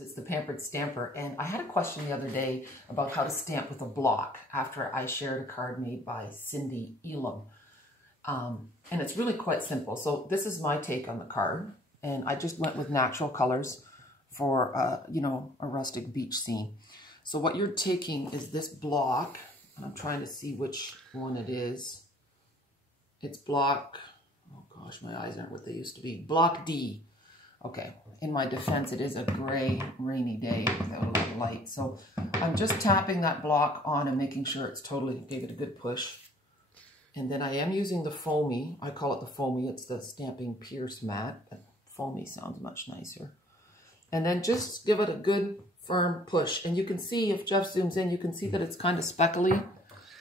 It's the Pampered Stamper, and I had a question the other day about how to stamp with a block after I shared a card made by Cindy Elam. And it's really quite simple. So this is my take on the card, and I just went with natural colors for, you know, a rustic beach scene. So what you're taking is this block, and I'm trying to see which one it is. It's block, oh gosh, my eyes aren't what they used to be. Block D. Okay, in my defense, it is a gray, rainy day without a lot of light. So I'm just tapping that block on and making sure it's totally, gave it a good push. And then I am using the foamy. I call it the foamy. It's the Stamping Pierce mat, but foamy sounds much nicer. And then just give it a good, firm push. And you can see, if Jeff zooms in, you can see that it's kind of speckly.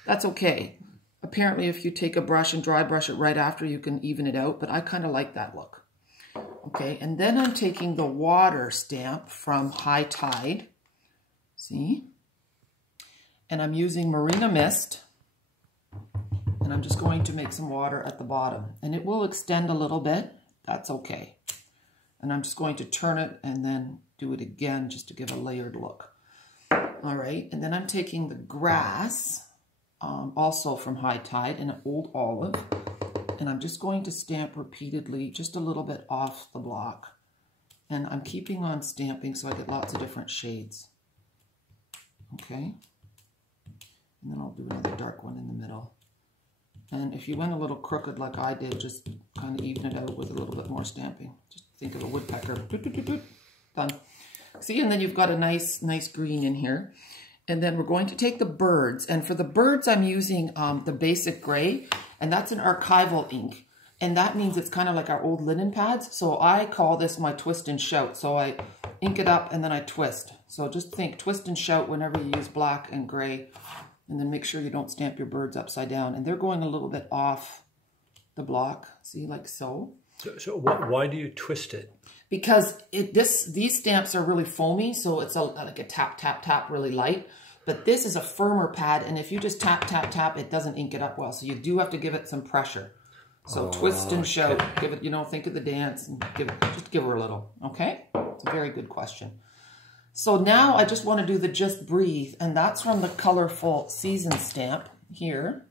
That's okay. Apparently, if you take a brush and dry brush it right after, you can even it out. But I kind of like that look. Okay, and then I'm taking the water stamp from High Tide, see? And I'm using Marina Mist, and I'm just going to make some water at the bottom. And it will extend a little bit, that's okay. And I'm just going to turn it and then do it again just to give a layered look. All right, and then I'm taking the grass, also from High Tide, in an old olive. And I'm just going to stamp repeatedly, just a little bit off the block. And I'm keeping on stamping so I get lots of different shades. Okay. And then I'll do another dark one in the middle. And if you went a little crooked like I did, just kind of even it out with a little bit more stamping. Just think of a woodpecker. Doot, doot, doot, doot. Done. See, and then you've got a nice green in here. And then we're going to take the birds. And for the birds, I'm using the basic gray. And that's an archival ink. And that means it's kind of like our old linen pads. So I call this my twist and shout. So I ink it up and then I twist. So just think twist and shout whenever you use black and gray. And then make sure you don't stamp your birds upside down. And they're going a little bit off the block. See, like so. So why do you twist it? Because these stamps are really foamy. So it's like a tap, tap, tap, really light. But this is a firmer pad, and if you just tap, tap, tap, it doesn't ink it up well. So you do have to give it some pressure. So twist and shout. Give it, you know, think of the dance and just give her a little, okay? It's a very good question. So now I just want to do the Just Breathe, and that's from the Colorful Season stamp here.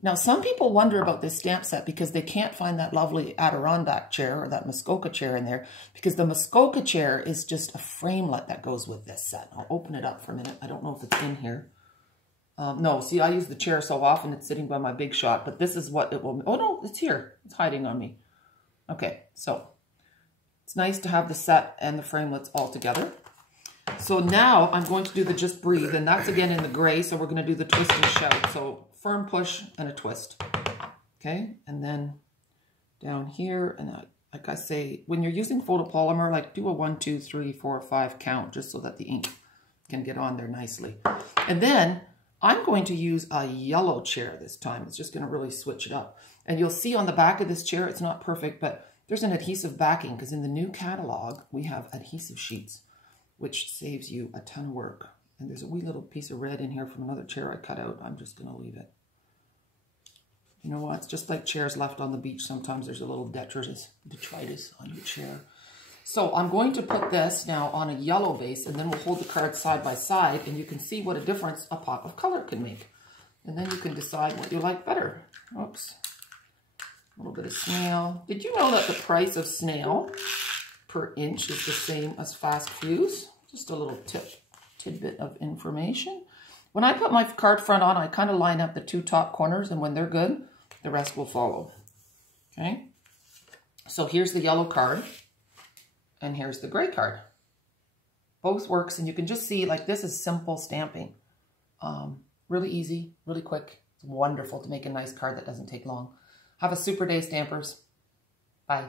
Now, some people wonder about this stamp set because they can't find that lovely Adirondack chair or that Muskoka chair in there, because the Muskoka chair is just a framelit that goes with this set. I'll open it up for a minute. I don't know if it's in here. No, see, I use the chair so often it's sitting by my big shot, but this is what it will... Oh, no, it's here. It's hiding on me. Okay, so it's nice to have the set and the framelits all together. So now I'm going to do the Just Breathe, and that's again in the gray, so we're going to do the twist and shout. So firm push and a twist. Okay, and then down here, and like I say, when you're using photopolymer, like do a 1, 2, 3, 4, 5 count, just so that the ink can get on there nicely. And then I'm going to use a yellow chair this time. It's just going to really switch it up. And you'll see on the back of this chair, it's not perfect, but there's an adhesive backing, because in the new catalog, we have adhesive sheets, which saves you a ton of work. And there's a wee little piece of red in here from another chair I cut out. I'm just going to leave it. You know what? It's just like chairs left on the beach. Sometimes there's a little detritus on your chair. So I'm going to put this now on a yellow base, and then we'll hold the cards side by side, and you can see what a difference a pop of color can make. And then you can decide what you like better. Oops. A little bit of snail. Did you know that the price of snail per inch is the same as fast fuse? Just a little tidbit of information. When I put my card front on, I kind of line up the two top corners, and when they're good, the rest will follow. Okay? So here's the yellow card, and here's the gray card. Both works, and you can just see, like, this is simple stamping. Really easy, really quick. It's wonderful to make a nice card that doesn't take long. Have a super day, Stampers. Bye.